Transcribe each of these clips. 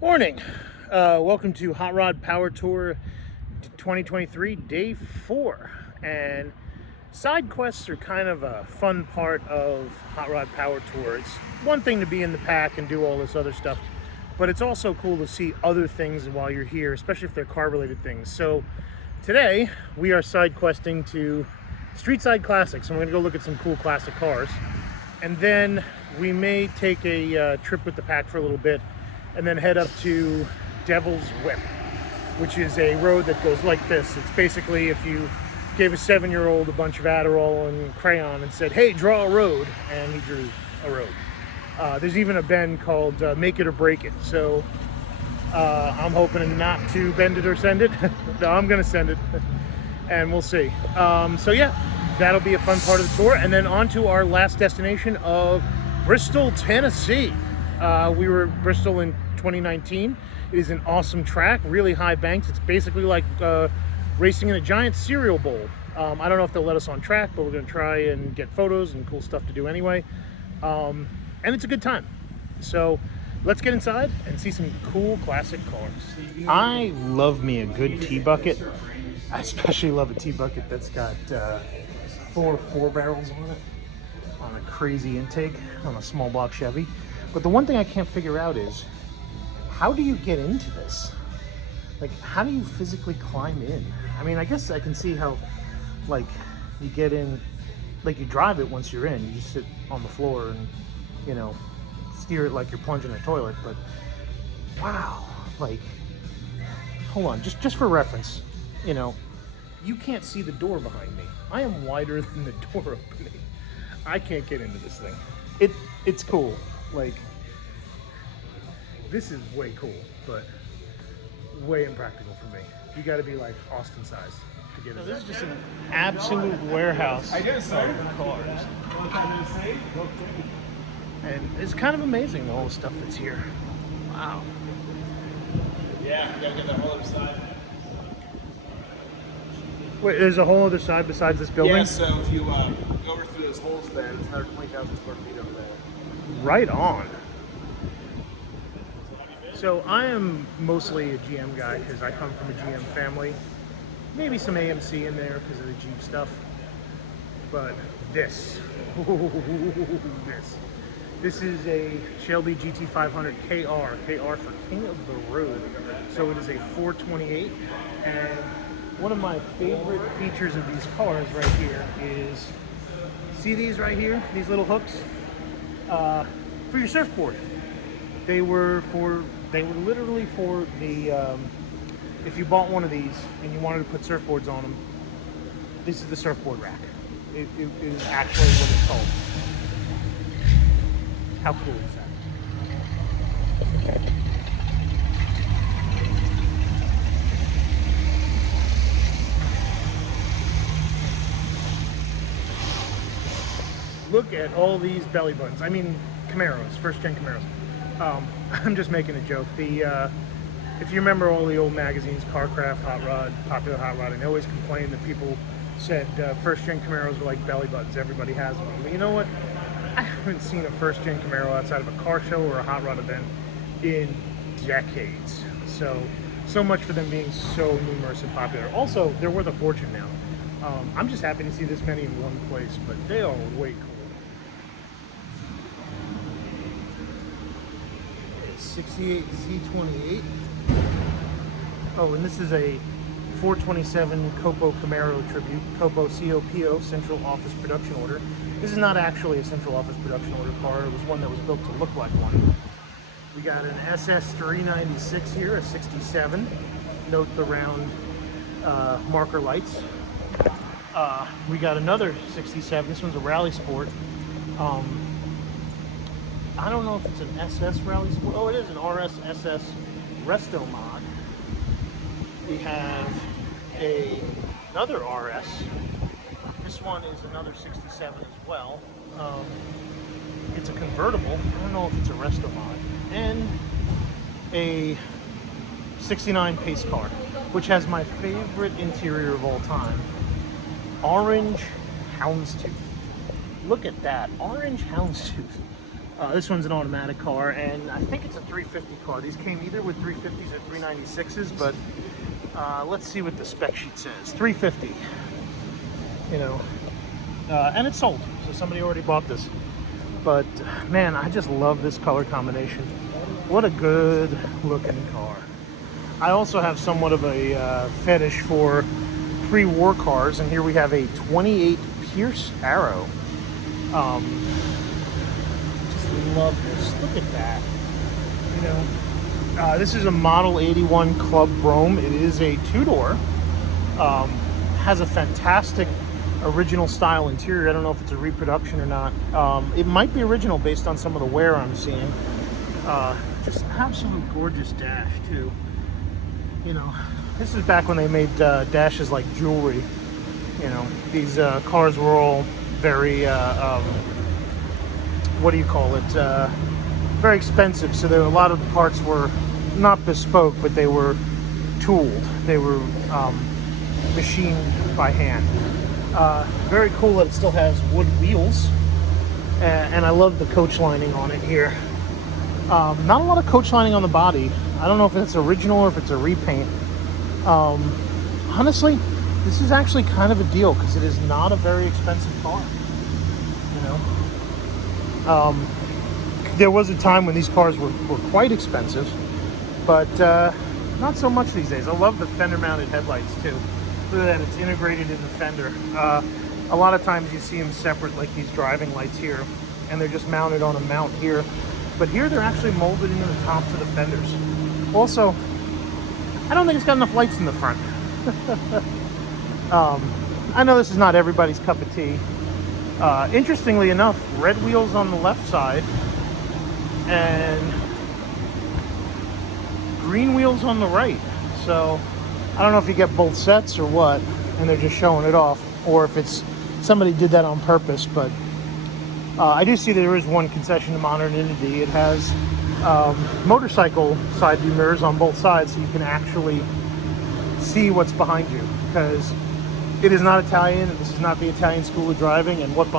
Morning. Welcome to Hot Rod Power Tour 2023, day 4. And side quests are kind of a fun part of Hot Rod Power Tour. It's one thing to be in the pack and do all this other stuff, but it's also cool to see other things while you're here, especially if they're car-related things. So today we are side questing to Streetside Classics, and we're gonna go look at some cool classic cars. And then we may take a trip with the pack for a little bit and then head up to Devil's Whip, which is a road that goes like this. It's basically if you gave a 7-year-old a bunch of Adderall and crayon and said, hey, draw a road, and he drew a road. There's even a bend called Make It or Break It. So I'm hoping not to bend it or send it. No, I'm gonna send it and we'll see. So yeah, that'll be a fun part of the tour. And then on to our last destination of Bristol, Tennessee. We were in Bristol in 2019. It is an awesome track, really high banks. It's basically like racing in a giant cereal bowl. I don't know if they'll let us on track, but we're gonna try and get photos and cool stuff to do anyway. And it's a good time. So let's get inside and see some cool classic cars. I love me a good T-bucket. I especially love a T-bucket that's got 4 barrels on it, on a crazy intake, on a small block Chevy. But the one thing I can't figure out is, how do you get into this? Like, how do you physically climb in? I mean, I guess I can see how, like, you get in, like, you drive it once you're in. You just sit on the floor and, you know, steer it like you're plunging a toilet. But, wow, like, hold on, just for reference, you know, you can't see the door behind me. I am wider than the door opening. I can't get into this thing. It's cool. Like, this is way cool, but way impractical for me. You got to be like Austin size to get it. So this is just an absolute warehouse of cars. And it's kind of amazing, all the stuff that's here. Wow. Yeah, you gotta get that whole other side. Wait, there's a whole other side besides this building? Yeah, so if you go over through those holes there, it's 120,000 square feet over there. Right on. So I am mostly a GM guy because I come from a GM family. Maybe some AMC in there because of the Jeep stuff. But this is a Shelby GT500 KR for King of the Road. So it is a 428, and one of my favorite features of these cars right here is, see these right here, these little hooks? For your surfboard. They were literally for the, if you bought one of these and you wanted to put surfboards on them, this is the surfboard rack. It is actually what it's called. How cool is that? Look at all these belly buttons. I mean, Camaros, first-gen Camaros. I'm just making a joke. If you remember all the old magazines, Carcraft, Hot Rod, Popular Hot Rod, and they always complained that people said first-gen Camaros were like belly buttons. Everybody has one. But you know what? I haven't seen a first-gen Camaro outside of a car show or a Hot Rod event in decades. So much for them being so numerous and popular. Also, they're worth a fortune now. I'm just happy to see this many in one place, but they are way cool. 68 Z28. Oh, and this is a 427 Copo Camaro tribute. Copo COPO, Central Office Production Order. This is not actually a Central Office Production Order car. It was one that was built to look like one. We got an SS396 here, a 67. Note the round marker lights. We got another 67. This one's a Rally Sport. I don't know if it's an SS Rally Sport. Oh, it is an RS SS Resto mod. We have another RS. This one is another 67 as well. It's a convertible. I don't know if it's a Resto mod. And a 69 pace car, which has my favorite interior of all time. Orange houndstooth. Look at that, orange houndstooth. This one's an automatic car, and I think it's a 350 car. These came either with 350s or 396s, but let's see what the spec sheet says. 350, you know, and it's sold, so somebody already bought this. But man, I just love this color combination. What a good looking car. I also have somewhat of a fetish for pre-war cars, and here we have a 28 Pierce Arrow. Just love this. Look at that. You know, this is a Model 81 Club Chrome. It is a two-door. Has a fantastic original style interior. I don't know if it's a reproduction or not. It might be original based on some of the wear I'm seeing. Just absolute gorgeous dash too. You know, this is back when they made dashes like jewelry. You know, these cars were all very what do you call it, very expensive, so there, a lot of the parts were not bespoke, but they were tooled. They were machined by hand. Very cool that it still has wood wheels, and I love the coach lining on it here. Not a lot of coach lining on the body. I don't know if it's original or if it's a repaint. Honestly, this is actually kind of a deal because it is not a very expensive car. You know, there was a time when these cars were quite expensive, but not so much these days. I love the fender-mounted headlights too. Look at that, it's integrated in the fender. A lot of times you see them separate, like these driving lights here, and they're just mounted on a mount here. But here they're actually molded into the tops of the fenders. Also, I don't think it's got enough lights in the front. I know this is not everybody's cup of tea. Interestingly enough, red wheels on the left side and green wheels on the right. So I don't know if you get both sets or what, and they're just showing it off, or if it's somebody did that on purpose. But I do see there is one concession to modernity. It has motorcycle side view mirrors on both sides, so you can actually see what's behind you, because it is not Italian, and this is not the Italian school of driving, and what's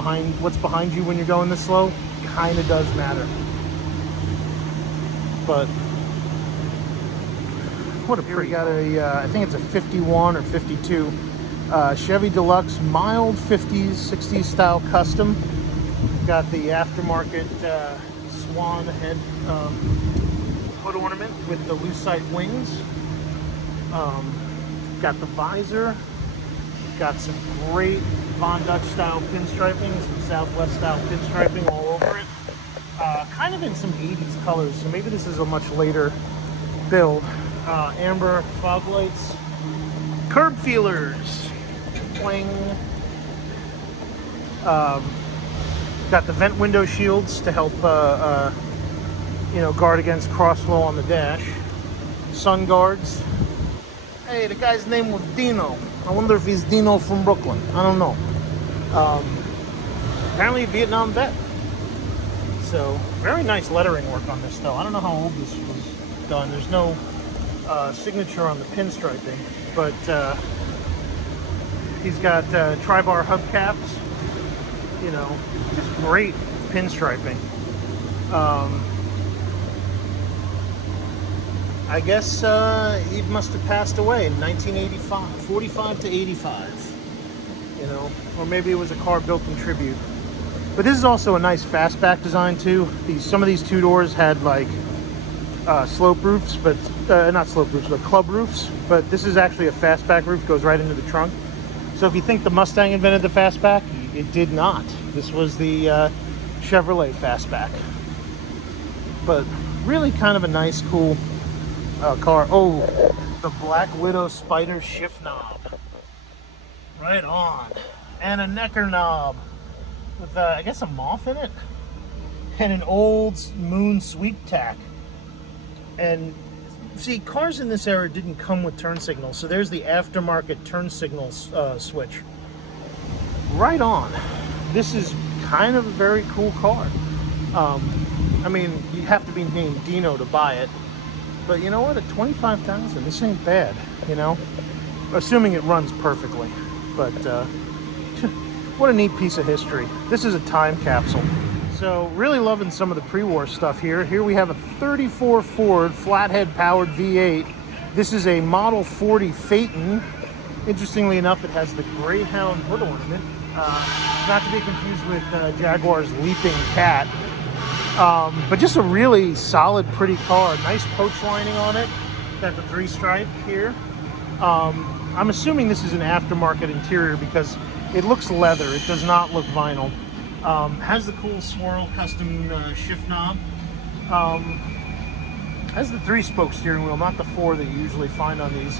behind you when you're going this slow kind of does matter. But what a pretty. Here we got a I think it's a 51 or 52 Chevy Deluxe mild 50s 60s style custom. Got the aftermarket swan head hood ornament with the lucite wings. Got the visor. Got some great Von Dutch style pinstriping, some Southwest style pinstriping all over it. Kind of in some 80s colors, so maybe this is a much later build. Amber fog lights, curb feelers, pling. Got the vent window shields to help you know, guard against crossflow on the dash. Sun guards. Hey, the guy's name was Dino. I wonder if he's Dino from Brooklyn. I don't know. Apparently a Vietnam vet. So, very nice lettering work on this though. I don't know how old this was done. There's no signature on the pinstriping, but he's got tri-bar hubcaps. You know, just great pinstriping. I guess he must have passed away in 1985, 45 to 85, you know, or maybe it was a car built in tribute. But this is also a nice fastback design too. Some of these two doors had like slope roofs, but not slope roofs, but club roofs. But this is actually a fastback roof, goes right into the trunk. So if you think the Mustang invented the fastback, it did not. This was the Chevrolet fastback. But really kind of a nice, cool car. Oh, the Black Widow Spider shift knob. Right on. And a necker knob with, I guess, a moth in it. And an old Moon sweep tack. And see, cars in this era didn't come with turn signals, so there's the aftermarket turn signals switch. Right on. This is kind of a very cool car. I mean, you have to be named Dino to buy it. But you know what? At $25,000, this ain't bad, you know? Assuming it runs perfectly. But what a neat piece of history. This is a time capsule. So really loving some of the pre-war stuff here. Here we have a 34 Ford flathead powered V8. This is a Model 40 Phaeton. Interestingly enough, it has the Greyhound hood ornament. Not to be confused with Jaguar's Leaping Cat. But just a really solid, pretty car. Nice coach lining on it. Got the 3-stripe here. I'm assuming this is an aftermarket interior because it looks leather. It does not look vinyl. Has the cool swirl custom shift knob. Has the 3-spoke steering wheel, not the 4 that you usually find on these.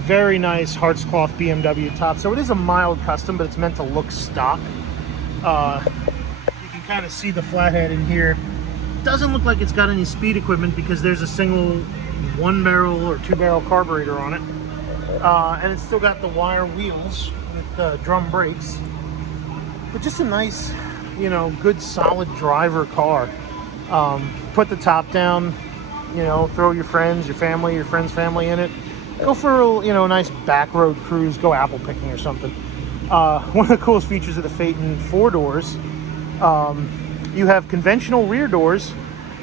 Very nice Hearts Cloth BMW top. So it is a mild custom, but it's meant to look stock. You can kind of see the flathead in here. Doesn't look like it's got any speed equipment because there's a single 1-barrel or 2-barrel carburetor on it. And it's still got the wire wheels with drum brakes. But just a nice, you know, good solid driver car. Put the top down, you know, throw your friends, your family, your friend's family in it. Go for a, you know, a nice back road cruise, go apple picking or something. One of the coolest features of the Phaeton 4 doors, you have conventional rear doors,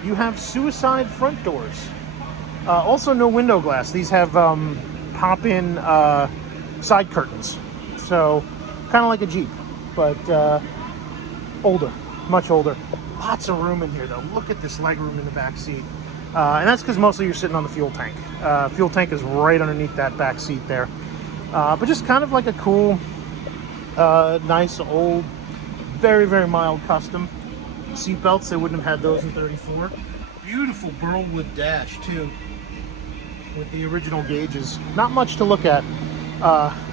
you have suicide front doors. Also no window glass. These have pop-in side curtains. So kind of like a Jeep, but older, much older. Lots of room in here though. Look at this leg room in the back seat. And that's because mostly you're sitting on the fuel tank. Fuel tank is right underneath that back seat there. But just kind of like a cool, nice old, very, very mild custom. Seat belts, they wouldn't have had those in 34. Beautiful burlwood dash too, with the original gauges. Not much to look at.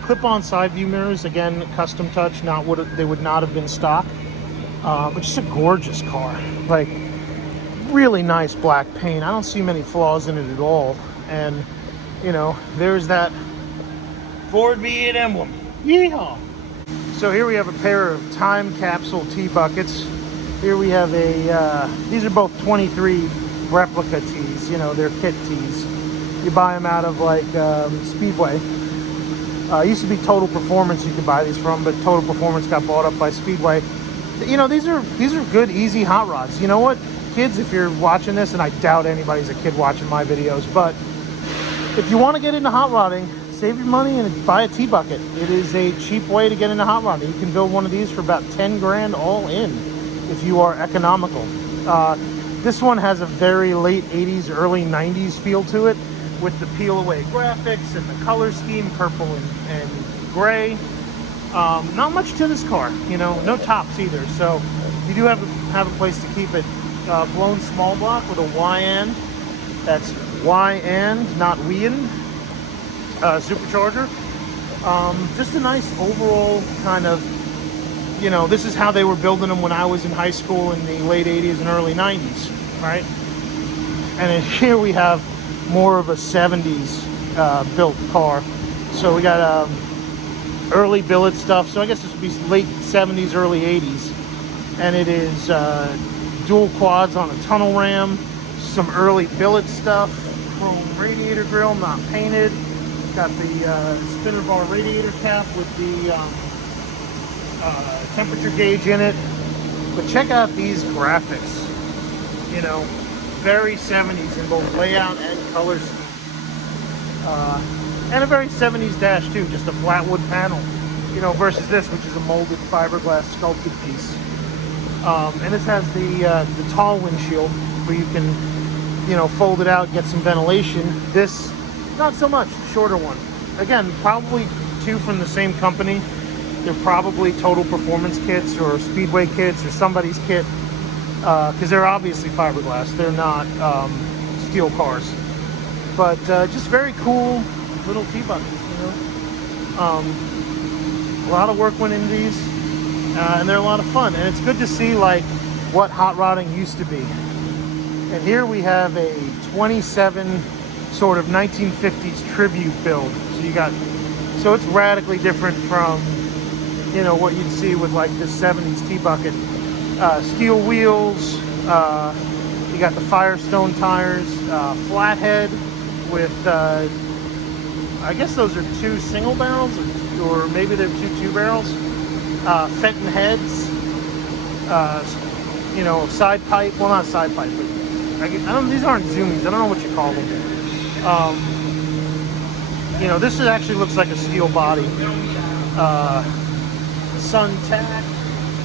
Clip-on side view mirrors, again, custom touch, not what they would not have been stock. But just a gorgeous car. Like, really nice black paint. I don't see many flaws in it at all. And, you know, there's that Ford V8 emblem. Yeehaw! So here we have a pair of time capsule T-buckets. Here we have a, these are both 23 replica tees. You know, they're kit tees. You buy them out of, like, Speedway. Used to be Total Performance you could buy these from, but Total Performance got bought up by Speedway. You know, these are good, easy hot rods. You know what? Kids, if you're watching this, and I doubt anybody's a kid watching my videos, but if you want to get into hot rodding, save your money and buy a T-bucket. It is a cheap way to get into hot rodding. You can build one of these for about 10 grand all in if you are economical. This one has a very late 80s, early 90s feel to it with the peel-away graphics and the color scheme, purple and gray. Not much to this car, you know, no tops either. So you do have a place to keep it. Blown small block with a Y end. That's Y end, not we end. Supercharger. Just a nice overall kind of, you know, this is how they were building them when I was in high school in the late 80s and early 90s, right? And then here we have more of a 70s built car. So we got early billet stuff. So I guess this would be late 70s, early 80s. And it is dual quads on a tunnel ram, some early billet stuff, chrome radiator grill, not painted. Got the spinner bar radiator cap with the temperature gauge in it. But check out these graphics. You know, very 70s in both layout and color scheme. And a very 70s dash too, just a flat wood panel. You know, versus this, which is a molded fiberglass sculpted piece. And this has the tall windshield where you can, you know, fold it out, get some ventilation. This, not so much, shorter one. Again, probably two from the same company. They're probably Total Performance kits or Speedway kits or somebody's kit, because they're obviously fiberglass. They're not steel cars. But just very cool little T-buckets, you know. A lot of work went into these. And they're a lot of fun, and it's good to see like what hot rodding used to be. And here we have a 27 sort of 1950s tribute build. So it's radically different from, you know, what you'd see with like this 70s T-bucket. Steel wheels, you got the Firestone tires, flathead with I guess those are 2 single barrels, or maybe they're 2 barrels. Fenton heads, you know, side pipe. Well, not side pipe, but I don't. These aren't zoomies. I don't know what you call them. You know, this actually looks like a steel body. Sun tack.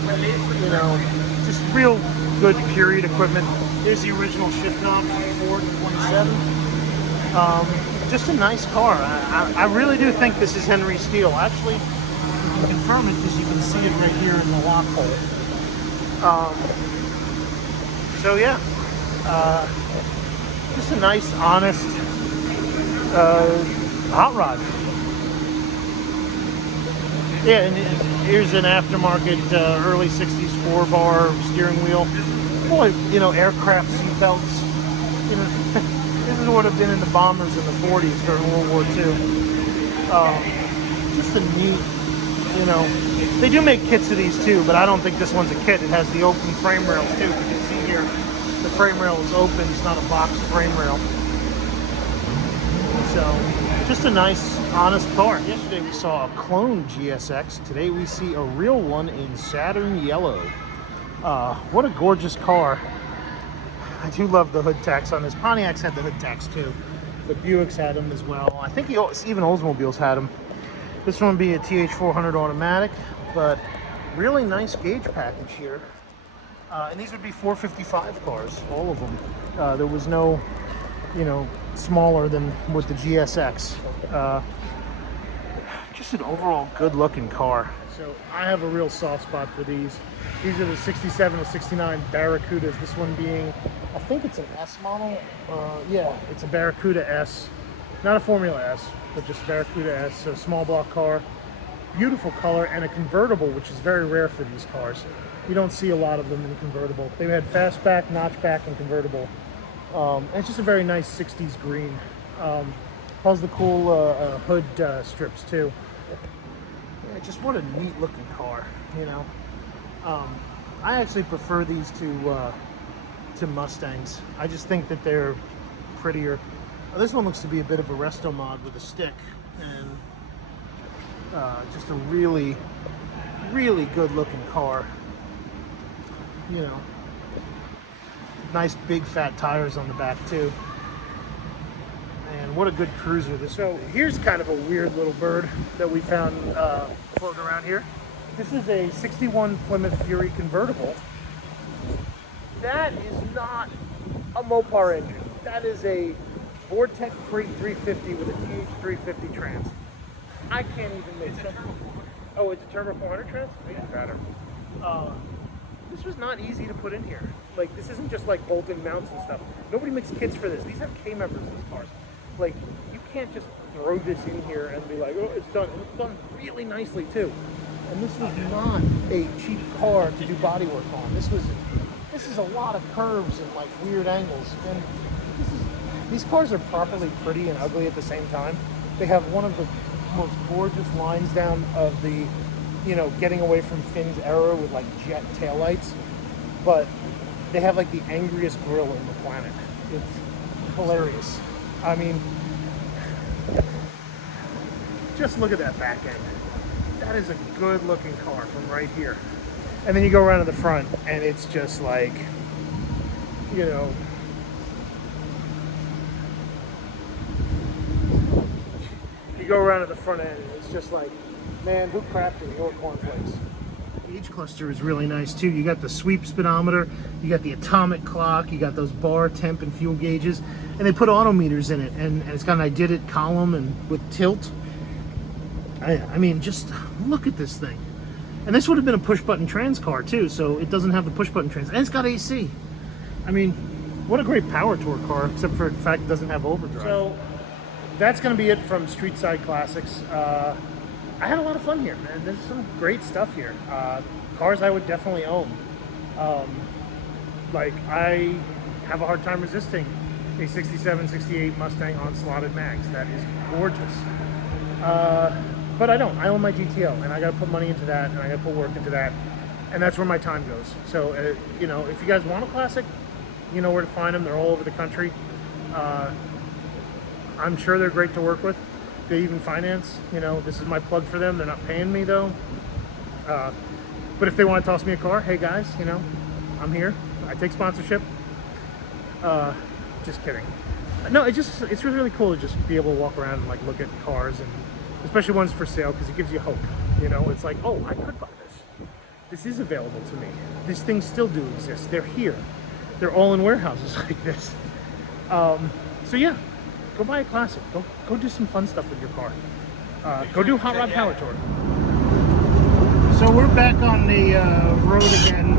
You know, just real good period equipment. Here's the original shift knob Ford 27. Just a nice car. I really do think this is Henry steel. Actually, you can confirm it because you can see it right here in the lock hole. So yeah, just a nice, honest hot rod. Yeah, and here's an aftermarket early 60s 4-bar steering wheel. Boy, you know, aircraft seatbelts. You know, this is what would have been in the bombers in the 40s during World War II. Just a neat, you know, they do make kits of these too, but I don't think this one's a kit. It has the open frame rails too. You can see here, the frame rail is open. It's not a box frame rail. So, just a nice, honest car. Yesterday we saw a clone GSX. Today we see a real one in Saturn Yellow. What a gorgeous car. I do love the hood tacks on this. Pontiacs had the hood tacks too. The Buicks had them as well. I think even Oldsmobiles had them. This one would be a TH400 automatic, but really nice gauge package here. And these would be 455 cars, all of them. There was no, you know, smaller than with the GSX. Just an overall good looking car. So I have a real soft spot for these. These are the 67 to 69 Barracudas. This one being, I think it's an S model. Yeah, it's a Barracuda S. Not a Formula S, but just Barracuda S. So small block car. Beautiful color and a convertible, which is very rare for these cars. You don't see a lot of them in convertible. They had fastback, notchback, and convertible. And it's just a very nice 60s green. Has the cool hood strips too. Yeah, just what a neat looking car, you know. I actually prefer these to Mustangs. I just think that they're prettier. This one looks to be a bit of a resto mod with a stick, and just a really, really good looking car. You know, nice big fat tires on the back too. And what a good cruiser this. So here's kind of a weird little bird that we found floating around here. This is a 61 Plymouth Fury convertible. That is not a Mopar engine. That is a Vortec Crate 350 with a TH350 trans. I can't even make sense. Oh, it's a Turbo 400 trans? Even better. This was not easy to put in here. Like, this isn't just like bolt-in mounts and stuff. Nobody makes kits for this. These have K-members, these cars. Like, you can't just throw this in here and be like, oh, it's done. And it's done really nicely too. And this was not a cheap car to do body work on. This is a lot of curves and like weird angles. And these cars are properly pretty and ugly at the same time. They have one of the most gorgeous lines down of the, you know, getting away from Finn's era with like jet taillights. But they have like the angriest grill on the planet. It's hilarious. I mean, just look at that back end. That is a good looking car from right here. And then you go around to the front and it's just like, you know, you go around to the front end and it's just like, man, who crafted your cornflakes? The gauge cluster is really nice too. You got the sweep speedometer, you got the atomic clock, you got those bar, temp, and fuel gauges, and they put auto meters in it, and it's got an I did it column and with tilt. I mean, just look at this thing. And this would have been a push-button trans car too, so it doesn't have the push-button trans, and it's got AC. I mean, what a great power tour car, except for the fact it doesn't have overdrive. So that's going to be it from Streetside Classics. I had a lot of fun here, man. There's some great stuff here. Cars I would definitely own. Like, I have a hard time resisting a 67, 68 Mustang on slotted mags. That is gorgeous. But I don't. I own my GTO, and I got to put money into that, and I got to put work into that, and that's where my time goes. So, you know, if you guys want a classic, you know where to find them. They're all over the country. I'm sure they're great to work with. They even finance. You know, this is my plug for them. They're not paying me though. But if they want to toss me a car, hey guys, you know, I'm here. I take sponsorship. Just kidding. No, it's really, really cool to just be able to walk around and like look at cars, and especially ones for sale, because it gives you hope. You know, it's like, oh, I could buy this. This is available to me. These things still do exist. They're here. They're all in warehouses like this. So yeah, go buy a classic. Go do some fun stuff with your car. Go do Hot Rod Power Tour. So we're back on the road again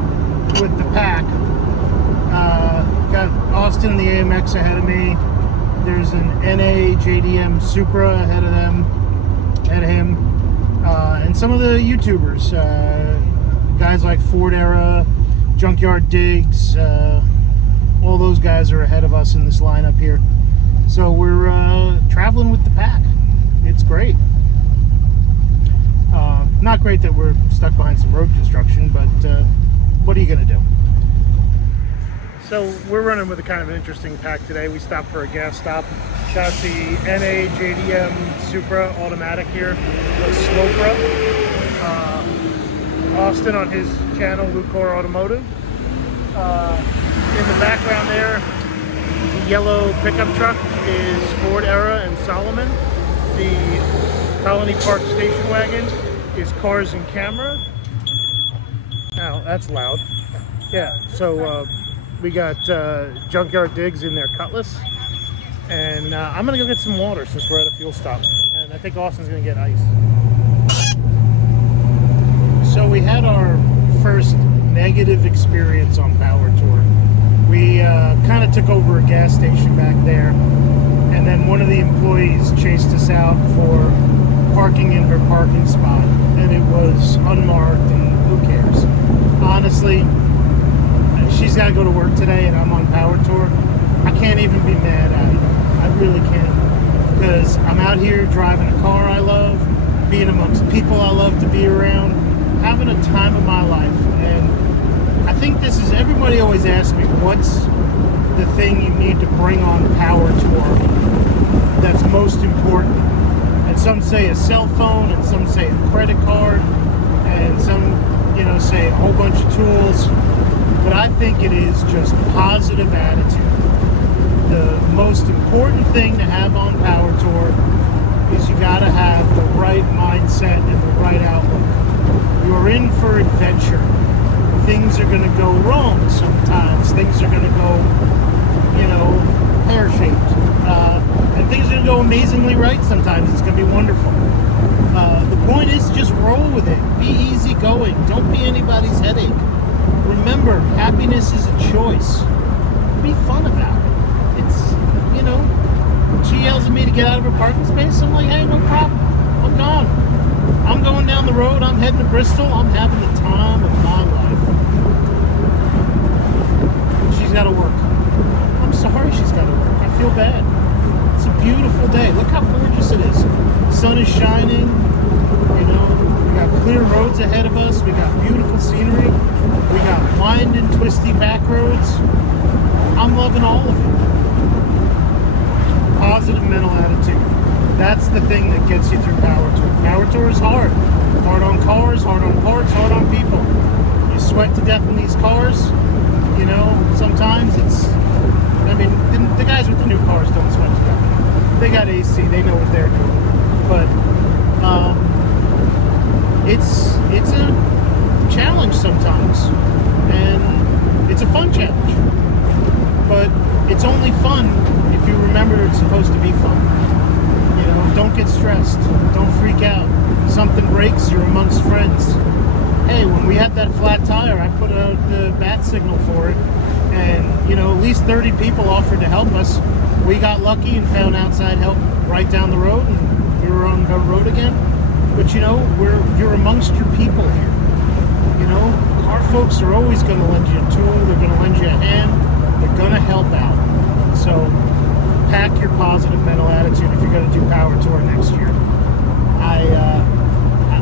with the pack. Got Austin and the AMX ahead of me. There's an NA JDM Supra ahead of him, and some of the YouTubers, guys like Ford Era, Junkyard Digs, all those guys are ahead of us in this lineup here. So we're traveling with the pack. It's great. Not great that we're stuck behind some road construction, but what are you gonna do? So we're running with a kind of an interesting pack today. We stopped for a gas stop. Got the NA JDM Supra automatic here, the Slopra. Austin on his channel, Lucore Automotive. In the background there, the yellow pickup truck is Ford Era and Solomon. The Colony Park station wagon is Cars and Camera. Now that's loud. Yeah, so we got Junkyard Digs in their Cutlass, and I'm gonna go get some water since we're at a fuel stop, and I think Austin's gonna get ice. So we had our first negative experience on Power Tour. We kind of took over a gas station back there, and then one of the employees chased us out for parking in her parking spot, and it was unmarked, and who cares? Honestly, she's got to go to work today, and I'm on Power Tour. I can't even be mad at it. I really can't, because I'm out here driving a car I love, being amongst people I love to be around, having a time of my life. And I think this is, everybody always asks me, what's the thing you need to bring on Power Tour that's most important? And some say a cell phone, and some say a credit card, and some, you know, say a whole bunch of tools. But I think it is just positive attitude. The most important thing to have on Power Tour is you gotta have the right mindset and the right outlook. You're in for adventure. Things are gonna go wrong sometimes. Things are gonna go, you know, pear-shaped. And things are gonna go amazingly right sometimes. It's gonna be wonderful. The point is, just roll with it. Be easygoing. Don't be anybody's headache. Remember, happiness is a choice. Be fun about it. It's, you know, she yells at me to get out of her parking space. I'm like, hey, no problem. I'm gone. I'm going down the road. I'm heading to Bristol. I'm having the time of my life. She's got to work. I'm sorry she's got to work. I feel bad. It's a beautiful day. Look how gorgeous it is. The sun is shining. You know, we got clear roads ahead of us. We got beautiful scenery. We got winding, twisty back roads. I'm loving all of it. Positive mental attitude. That's the thing that gets you through Power Tour. Power Tour is hard. Hard on cars, hard on parts, hard on people. You sweat to death in these cars. You know, sometimes it's, I mean, the guys with the new cars don't sweat to death. They got AC, they know what they're doing. But it's a challenge sometimes, and it's a fun challenge, but it's only fun if you remember it's supposed to be fun. You know, don't get stressed, don't freak out. Something breaks, you're amongst friends. Hey, when we had that flat tire, I put out the bat signal for it, and you know, at least 30 people offered to help us. We got lucky and found outside help right down the road, and we were on the road again. But you know, you're amongst your people here. You know, car folks are always going to lend you a tool. They're going to lend you a hand. They're going to help out. So pack your positive mental attitude if you're going to do Power Tour next year.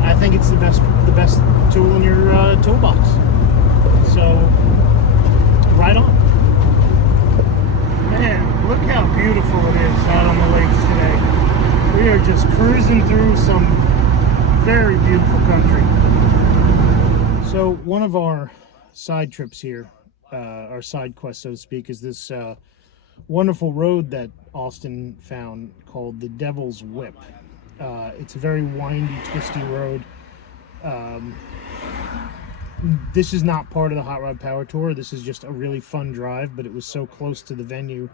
I think it's the best tool in your toolbox. So right on. Man, look how beautiful it is out on the lakes today. We are just cruising through some very beautiful country. So one of our side trips here, our side quest, so to speak, is this wonderful road that Austin found called the Devil's Whip. It's a very windy, twisty road. This is not part of the Hot Rod Power Tour. This is just a really fun drive, but it was so close to the venue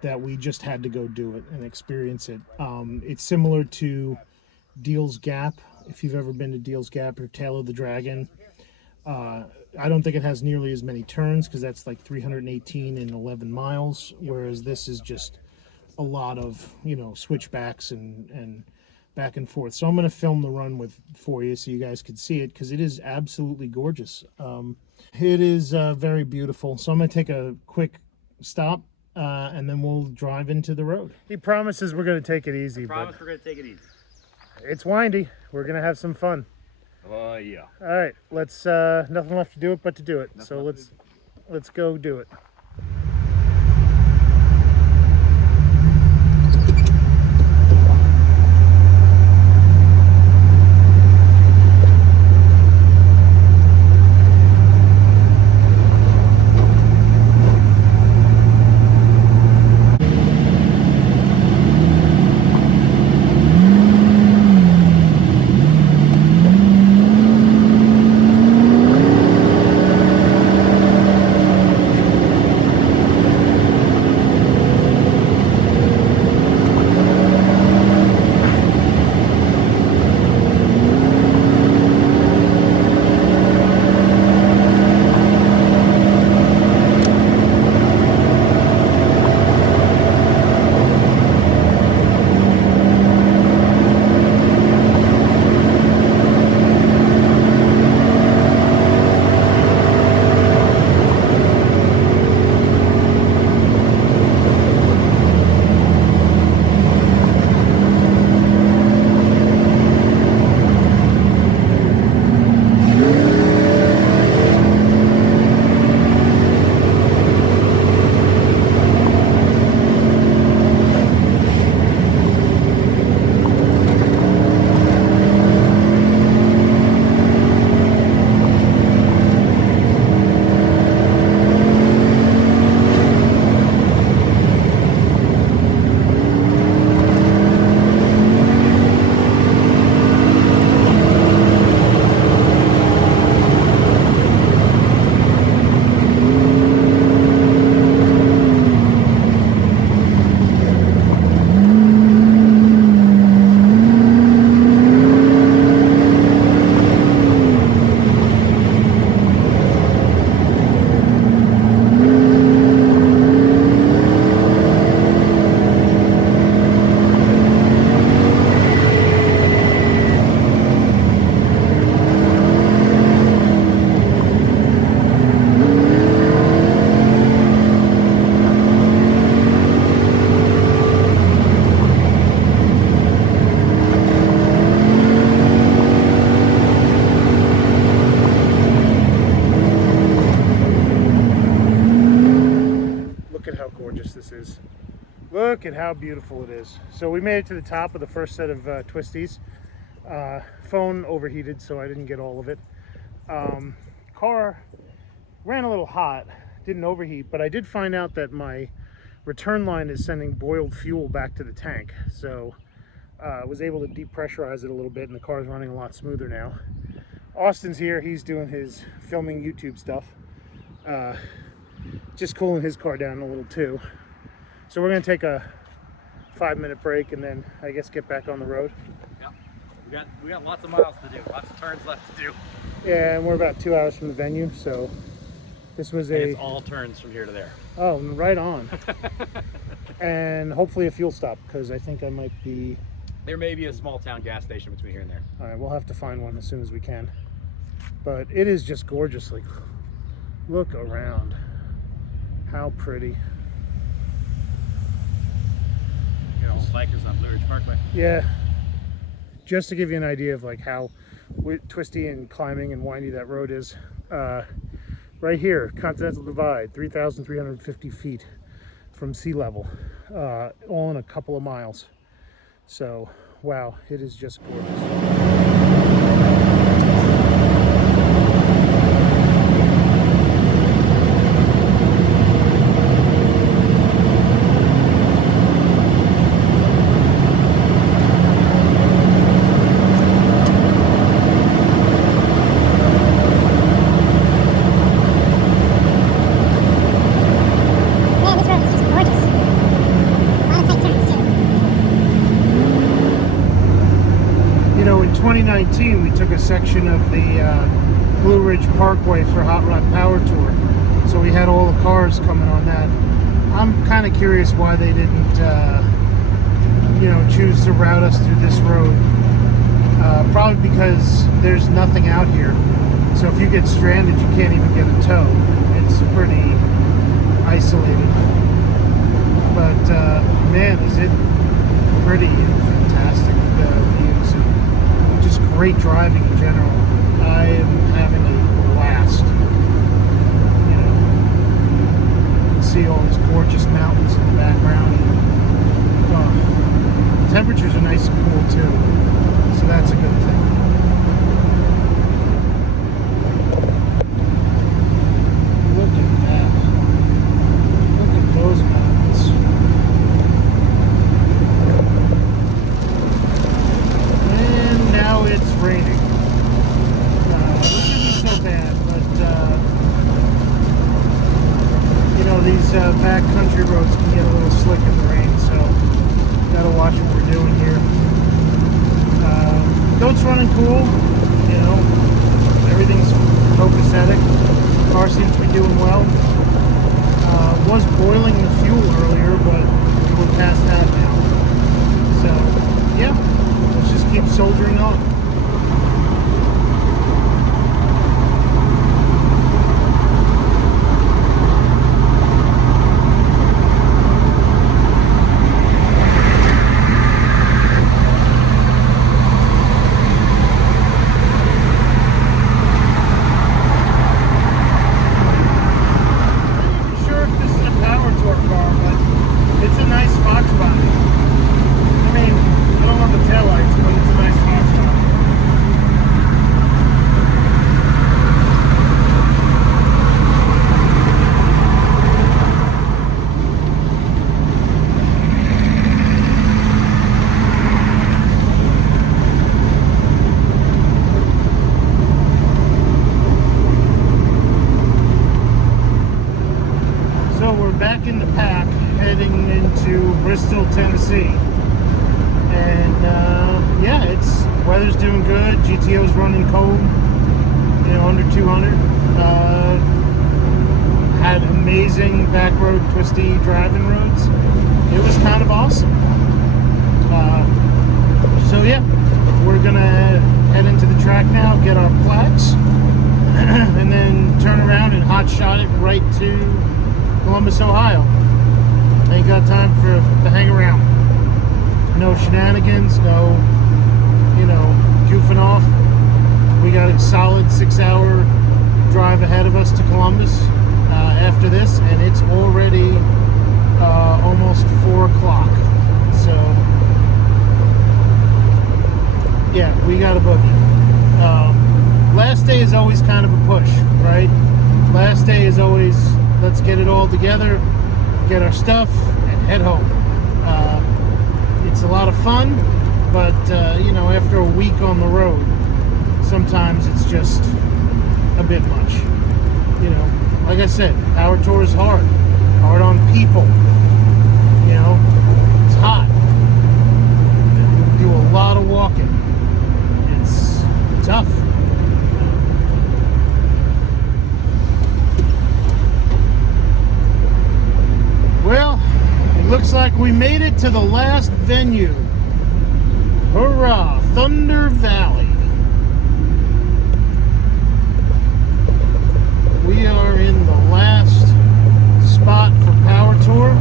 that we just had to go do it and experience it. It's similar to Deal's Gap, if you've ever been to Deal's Gap or Tail of the Dragon. I don't think it has nearly as many turns because that's like 318 and 11 miles, whereas this is just a lot of, you know, switchbacks and back and forth. So I'm going to film the run for you so you guys can see it, because it is absolutely gorgeous. It is very beautiful. So I'm going to take a quick stop and then we'll drive into the road. He promises we're going to take it easy. I promise we're going to take it easy. It's windy. We're going to have some fun. Oh, yeah. All right, let's nothing left to do it but to do it. So let's go do it. Look at how beautiful it is. So we made it to the top of the first set of twisties. Phone overheated, so I didn't get all of it. Car ran a little hot, didn't overheat, but I did find out that my return line is sending boiled fuel back to the tank. So I was able to depressurize it a little bit, and the car's running a lot smoother now. Austin's here, he's doing his filming YouTube stuff. Just cooling his car down a little too. So we're gonna take a 5-minute break and then I guess get back on the road. Yeah, we got lots of miles to do, lots of turns left to do. Yeah, and we're about 2 hours from the venue, so this was and it's all turns from here to there. Oh, right on. And hopefully a fuel stop, because I think I might be... There may be a small town gas station between here and there. All right, we'll have to find one as soon as we can. But it is just gorgeous. Like, look around. How pretty. Bikers on Blue Ridge Parkway. Yeah, just to give you an idea of like how twisty and climbing and windy that road is. Right here, Continental Divide, 3,350 feet from sea level, all in a couple of miles. So, wow, it is just gorgeous. 2019, we took a section of the Blue Ridge Parkway for Hot Rod Power Tour. So we had all the cars coming on that. I'm kind of curious why they didn't, you know, choose to route us through this road. Probably because there's nothing out here. So if you get stranded, you can't even get a tow. It's pretty isolated. But man, is it pretty and fantastic views and just great driving in general. I am having a blast. You know, you can see all these gorgeous mountains in the background. The temperatures are nice and cool too, so that's a good thing. Look at that. Look at those mountains. And now it's raining. Which isn't so bad, but you know, these back country roads can get a little slick in the rain, so gotta watch what we're doing here. Goat's running cool, you know, everything's copacetic. Car seems to be doing well. Was boiling the fuel earlier, but we're past that now. So, yeah, let's just keep soldiering on. Back in the pack, heading into Bristol, Tennessee, and yeah, it's weather's doing good. GTO's running cold, you know, under 200. Had amazing back road, twisty driving roads. It was kind of awesome. So yeah, we're gonna head into the track now, get our plaques, and then turn around and hot shot it right to Columbus, Ohio. Ain't got time to hang around. No shenanigans, no, you know, goofing off. We got a solid 6-hour drive ahead of us to Columbus after this, and it's already almost 4 o'clock. So, yeah, we got a boogie. Last day is always kind of a push, right? Last day is always, let's get it all together, get our stuff, and head home. It's a lot of fun, but you know, after a week on the road, sometimes it's just a bit much. You know, like I said, Power Tour is hard on people. You know, it's hot. You do a lot of walking. It's tough. Well, it looks like we made it to the last venue. Hurrah, Thunder Valley. We are in the last spot for Power Tour.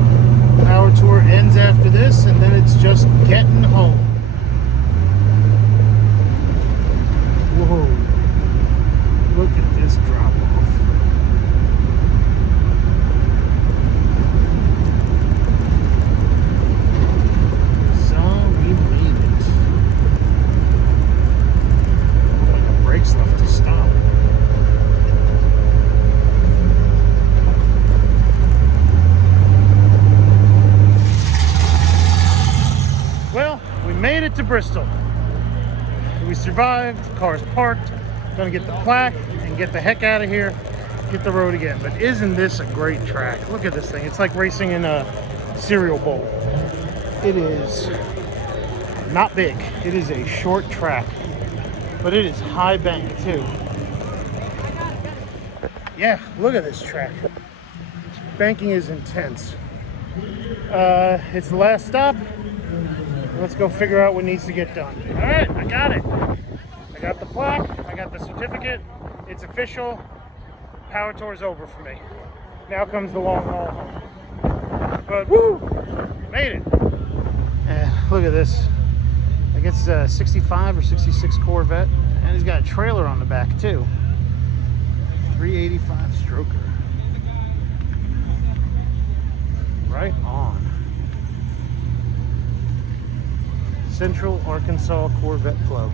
Power Tour ends after this, and then it's just getting home. Whoa, look at this drop off. Left to stop. Well, we made it to Bristol. We survived, the car's parked, gonna get the plaque and get the heck out of here, hit the road again. But isn't this a great track? Look at this thing, it's like racing in a cereal bowl. It is not big, it is a short track. but it is high bank too. Yeah, look at this track. Banking is intense. It's the last stop. Let's go figure out what needs to get done. All right, I got it. I got the plaque, I got the certificate. It's official. Power tour's over for me. Now comes the long haul home. But woo, made it. Look at this. I guess it's a 65 or 66 Corvette, and he's got a trailer on the back too. 385 stroker. Right on. Central Arkansas Corvette Club.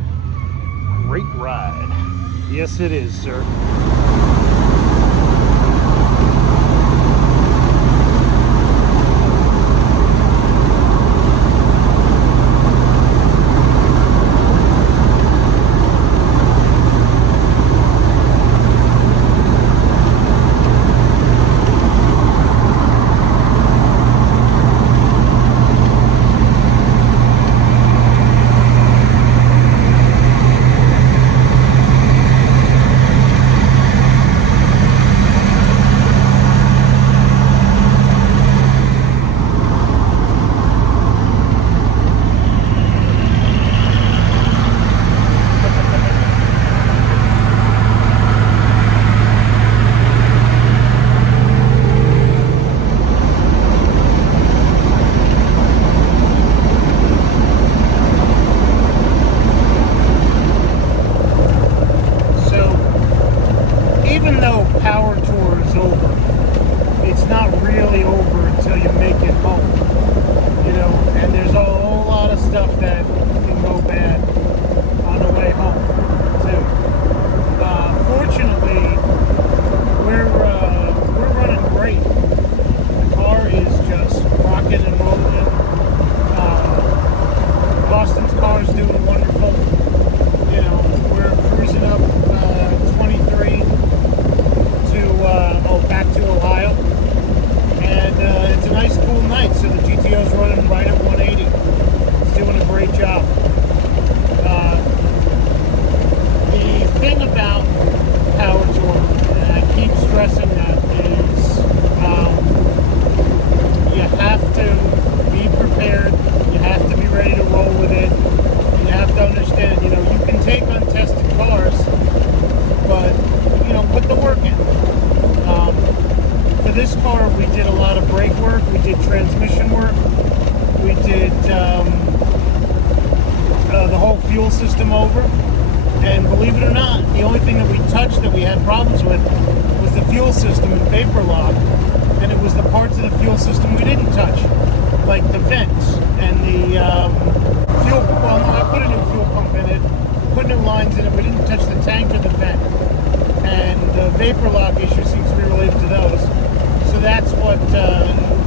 Great ride. Yes, it is, sir. System over, and believe it or not, the only thing that we touched that we had problems with was the fuel system and vapor lock, and it was the parts of the fuel system we didn't touch, like the vents and the fuel. Well, no, I put a new fuel pump in it, put new lines in it. We didn't touch the tank or the vent, and the vapor lock issue seems to be related to those. So that's what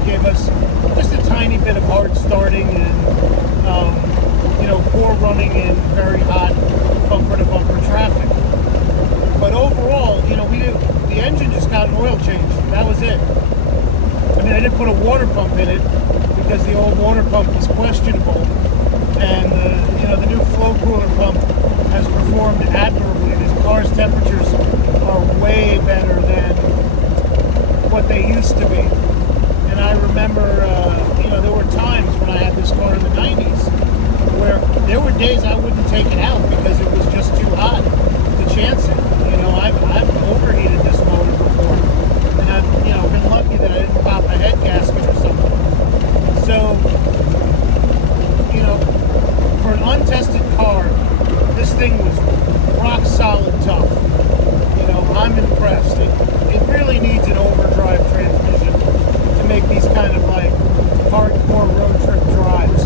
gave us just a tiny bit of hard starting and poor running in very hot bumper-to-bumper traffic. But overall, the engine just got an oil change. That was it. I mean, I didn't put a water pump in it because the old water pump was questionable, and the new flow cooler pump has performed admirably. This car's temperatures are way better than what they used to be. And I remember, there were times when I had this car in the 90s where there were days I wouldn't take it out because it was just too hot to chance it. I've overheated this motor before, and I've been lucky that I didn't pop a head gasket or something. So, for an untested car, this thing was rock solid tough. I'm impressed. It really needs an overdrive transmission to make these kind of like hardcore road trip drives.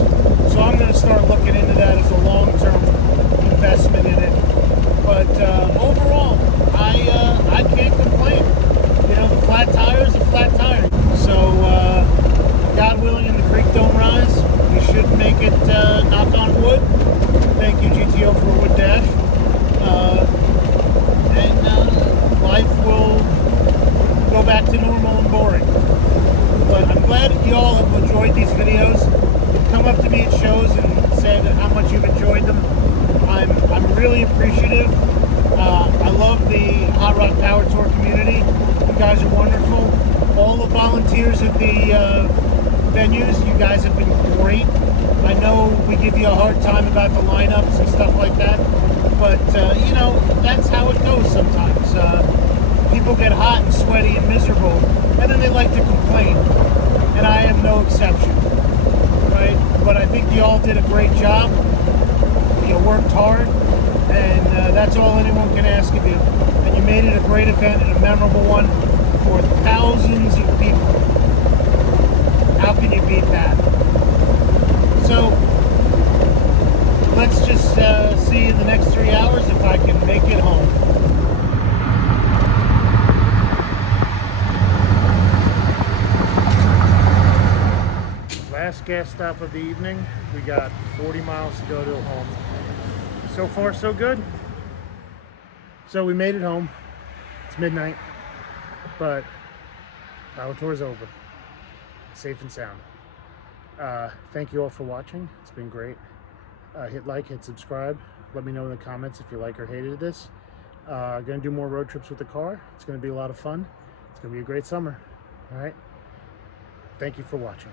So I'm going to start looking into that as a long-term investment in it. But overall, I can't complain. The flat tire is a flat tire. So God willing, and the creek don't rise, we should make it, knock on wood. Thank you, GTO, for Wood Dash. And life will go back to normal and boring. But I'm glad you all have enjoyed these videos. Come up to me at shows and said how much you've enjoyed them. I'm really appreciative. give you a hard time about the lineups and stuff like that. But, you know, that's how it goes sometimes. People get hot and sweaty and miserable, and then they like to complain. And I am no exception, right? But I think you all did a great job. You worked hard, and that's all anyone can ask of you. And you made it a great event and a memorable one for thousands of people. How can you beat that? So, let's just see in the next 3 hours if I can make it home. Last gas stop of the evening. We got 40 miles to go to home. So far, so good. So we made it home. It's midnight, but Power Tour's over. Safe and sound. Thank you all for watching. It's been great. Hit like, hit subscribe. Let me know in the comments if you like or hated this. Gonna do more road trips with the car. It's gonna be a lot of fun. It's gonna be a great summer. All right. Thank you for watching.